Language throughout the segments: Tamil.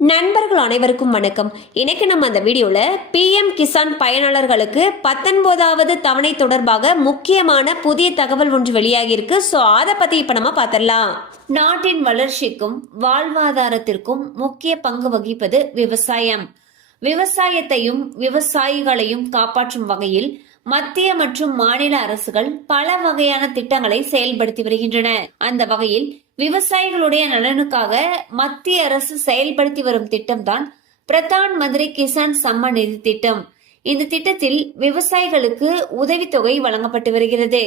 நண்பர்கள் அனைவருக்கும் வணக்கம். இன்னைக்கு நம்ம அந்த வீடியோல பிஎம் கிசான் பயனாளர்களுக்கு 19வது தவணை தொடர்பாக முக்கியமான புதிய தகவல் ஒன்று வெளியாகி இருக்கு. ஸோ அதை பத்தி இப்ப நம்ம பார்த்துடலாம். நாட்டின் வளர்ச்சிக்கும் வாழ்வாதாரத்திற்கும் முக்கிய பங்கு வகிப்பது விவசாயம். விவசாயத்தையும் விவசாயிகளையும் காப்பாற்றும் வகையில் மத்திய மற்றும் மாநில அரசுகள் பல வகையான திட்டங்களை செயல்படுத்தி வருகின்றன. அந்த வகையில் விவசாயிகளுடைய நலனுக்காக மத்திய அரசு செயல்படுத்தி வரும் திட்டம்தான் பிரதான் மந்திரி கிசான் சம்மான் நிதி திட்டம். இந்த திட்டத்தில் விவசாயிகளுக்கு உதவித்தொகை வழங்கப்பட்டு வருகிறது.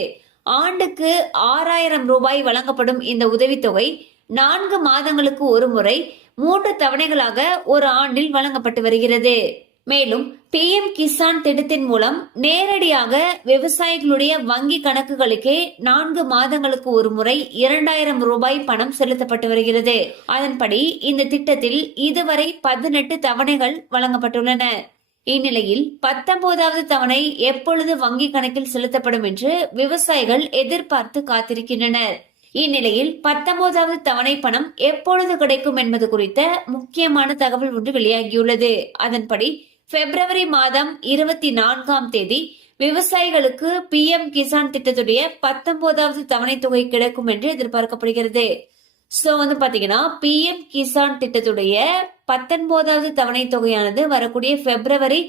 ஆண்டுக்கு 6000 ரூபாய் வழங்கப்படும் இந்த உதவித்தொகை 4 மாதங்களுக்கு ஒரு முறை 3 தவணைகளாக ஒரு ஆண்டில் வழங்கப்பட்டு வருகிறது. மேலும் பிஎம் கிசான் திட்டத்தின் மூலம் நேரடியாக விவசாயிகளுடைய வங்கி கணக்குகளுக்கே 4 மாதங்களுக்கு ஒரு முறை 2000 ரூபாய் பணம் செலுத்தப்பட்டு வருகிறது. அதன்படி இந்த திட்டத்தில் இதுவரை 18 தவணைகள் வழங்கப்பட்டுள்ளன. இந்நிலையில் 19வது தவணை எப்பொழுது வங்கி கணக்கில் செலுத்தப்படும் என்று விவசாயிகள் எதிர்பார்த்து காத்திருக்கின்றனர். இந்நிலையில் 19வது தவணை பணம் எப்பொழுது கிடைக்கும் என்பது குறித்த முக்கியமான தகவல் ஒன்று வெளியாகியுள்ளது. அதன்படி பிப்ரவரி மாதம் 24ஆம் தேதி விவசாயிகளுக்கு பிஎம் கிசான் திட்டத்துடைய 19வது தவணை தொகை கிடைக்கும் என்று எதிர்பார்க்கப்படுகிறது. சோ பாத்தீங்கன்னா பிஎம் கிசான் திட்டத்துடைய 19வது தவணை தொகையானது வரக்கூடிய பிப்ரவரி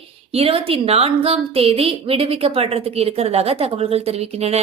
24ஆம் தேதி விடுவிக்கப்படுறதுக்கு இருக்கிறதாக தகவல்கள் தெரிவிக்கின்றன.